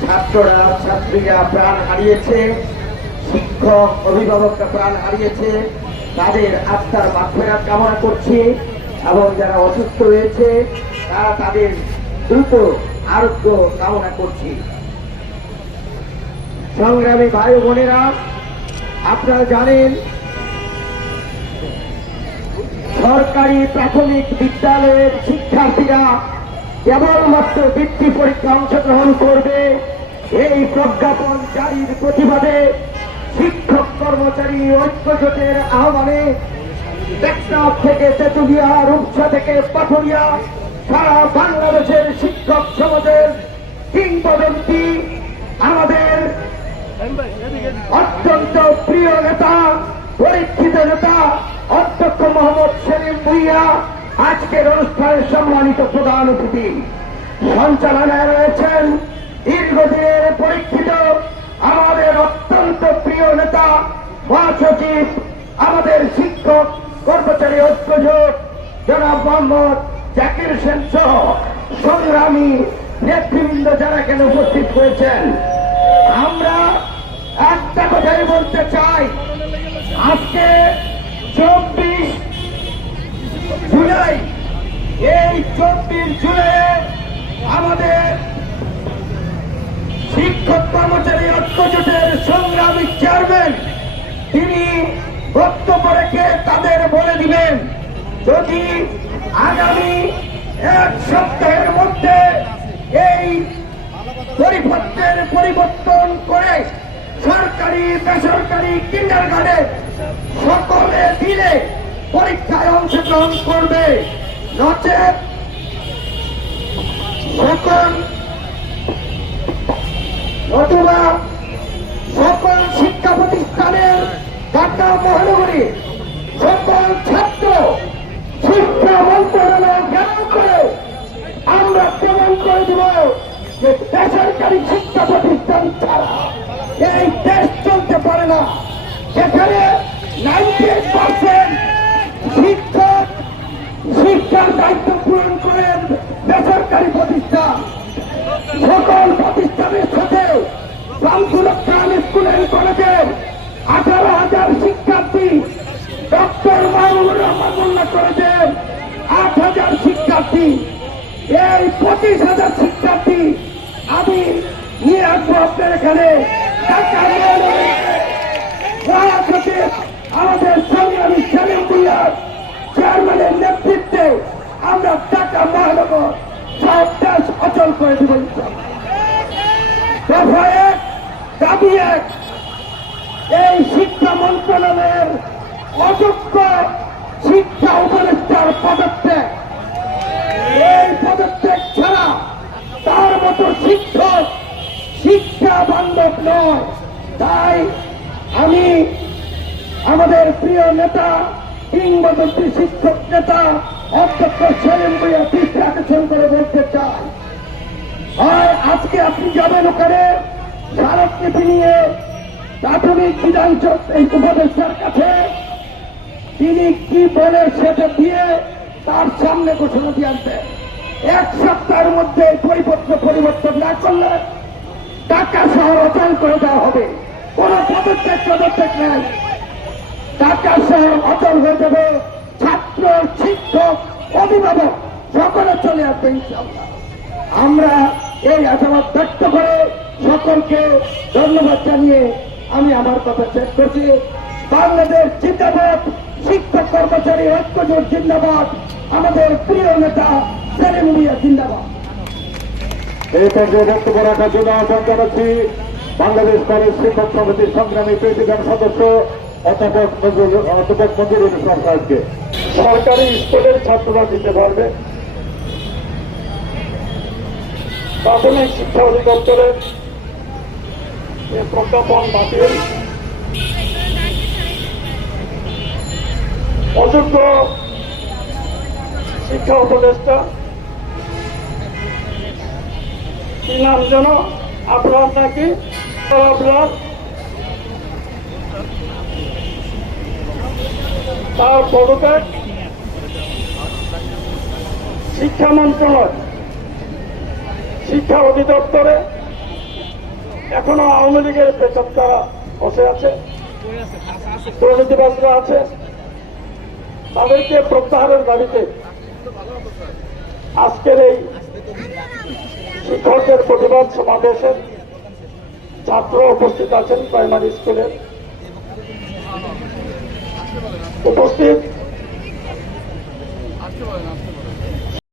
ছাত্ররা, ছাত্রীরা প্রাণ হারিয়েছে, শিক্ষক, অভিভাবকরা প্রাণ হারিয়েছে, তাদের আত্মার কামনা করছি, এবং যারা অসুস্থ হয়েছে তারা তাদের দ্রুত আরোগ্য কামনা করছি। সংগ্রামী ভাই বোনেরা, আপনারা জানেন, সরকারি প্রাথমিক বিদ্যালয়ের শিক্ষার্থীরা কেবলমাত্র বৃত্তি পরীক্ষা অংশগ্রহণ করবে এই প্রজ্ঞাপন জারির প্রতিবাদে শিক্ষক কর্মচারী ঐক্য জোটের আহ্বানে টেকনাফ থেকে তেতুলিয়া, রূপসা থেকে পাথুরিয়া, সারা বাংলাদেশের শিক্ষক সমাজের কিংবদন্তি আমাদের অত্যন্ত প্রিয় নেতা, পরীক্ষিত নেতা, অধ্যক্ষ মোহাম্মদ সেলিম ভুইয়া। আজকের অনুষ্ঠানের সম্মানিত প্রধান অতিথি সঞ্চালনায় রয়েছেন দীর্ঘদিনের পরীক্ষিত আমাদের অত্যন্ত প্রিয় নেতা, মহাসচিব, আমাদের শিক্ষক, কর্মচারী ঐক্যজোট জনাব মোহাম্মদ জাকির সেন সহ সংগ্রামী নেতৃবৃন্দ যারা এখানে উপস্থিত হয়েছেন। আমরা একটা কথাই বলতে চাই চব্বিশ জুলাই আমাদের শিক্ষক কর্মচারী ঐক্যজোটের সংগ্রামী চেয়ারম্যান, তিনি বক্তব্য রেখে তাদের বলে দিবেন, যদি আগামী এক সপ্তাহের মধ্যে এই পরিপত্রের পরিবর্তন করে সরকারি, বেসরকারি কিন্ডার গার্ডে সকলে দিলে পরীক্ষায় অংশগ্রহণ করবে। নচেত সকল নতুবা সকল শিক্ষা প্রতিষ্ঠানের ঢাকা মহানগরী, সকল ছাত্র শিক্ষা মন্ত্রণালয় আমরা প্রমাণ করে দেব যে বেসরকারি শিক্ষা প্রতিষ্ঠান ছাড়া। এই দেশ চলতে পারে না। সেখানে নাইনটি পার্সেন্ট শিক্ষক শিক্ষার দায়িত্ব পূরণ করেন বেসরকারি প্রতিষ্ঠান সকল প্রতিষ্ঠানের সাথে শামসুলক্ষান স্কুল অ্যান্ড কলেজের আঠারো হাজার শিক্ষার্থী ডক্টর মাহমুদুর রহমান কলেজের আট হাজার শিক্ষার্থী এই পঁচিশ হাজার শিক্ষার্থী আমি নিয়ে আসব আপনার এখানে আমাদের সংগ্রামী সেলিম চেয়ারম্যানের নেতৃত্বে আমরা ঢাকা মহানগর সব দেশ অচল করে দেব। দফা দাবি এক, এই শিক্ষা মন্ত্রণালয়ের অযোগ্য শিক্ষা উপদেষ্টার পদত্যাগ। এই পদত্যাগ ছাড়া তার মতো শিক্ষক শিক্ষা বান্ধব নয়। তাই আমি আমাদের প্রিয় নেতা, কিংবদন্তি শিক্ষক নেতা, অধ্যক্ষ সেলিম ভুইয়া দৃষ্টি আকর্ষণ করে বলতে চাই। হয় আজকে আপনি যাবেন ওখানে? স্মারকলিপি নিয়ে প্রাথমিক বিধানসভা, এই উপদেষ্টার কাছে তিনি কি বলে সেটা দিয়ে তার সামনে ঘোষণা দিয়ে আনবেন এক সপ্তাহের মধ্যে পরিপত্র পরিবর্তন না করলে টাকা শহর অচল করে দেওয়া হবে। কোন পদত্যাগ পদত্যাগ নেই। ঢাকা শহর অচল হয়ে যাবে। ছাত্র, শিক্ষক, অভিভাবক সকলে চলে আসবে ইনশাআল্লাহ। আমরা এই আশাবাদ ব্যক্ত করে সকলকে ধন্যবাদ জানিয়ে আমি আমার কথা শেষ করছি। বাংলাদেশ জিন্দাবাদ শিক্ষক কর্মচারী ঐক্যজোট জিন্দাবাদ আমাদের প্রিয় নেতা সেলিম মিয়া জিন্দাবাদ। এই পর্যায়ে বক্তব্য রাখার জন্য আহ্বান জানাচ্ছি বাংলাদেশ কলেজ শিক্ষক সমিতির সংগ্রামী প্রেসিডেন্ট সদস্য অধ্যাপক মঞ্জুর- অধ্যাপক মঞ্জুরুল ইসলাম সাহেবকে। সরকারি স্কুলের ছাত্ররা দিতে পারবে। প্রাথমিক শিক্ষা অধিদপ্তরের প্রজ্ঞাপন বাতিল। অযোগ্য শিক্ষা উপদেষ্টা। কি নাম যেন? আপনার নাকি? আপনার তার পদত্যাগ। শিক্ষা মন্ত্রণালয়। শিক্ষা অধিদপ্তরে এখনও আওয়ামী লীগের বেচতকারা বসে আছে। দুর্নীতিবাসরা আছে। তাদেরকে প্রত্যাহারের দাবিতে আজকের এই শিক্ষকদের প্রতিবাদ সমাবেশের ছাত্র উপস্থিত আছেন প্রাইমারি স্কুলের। উপস্থিত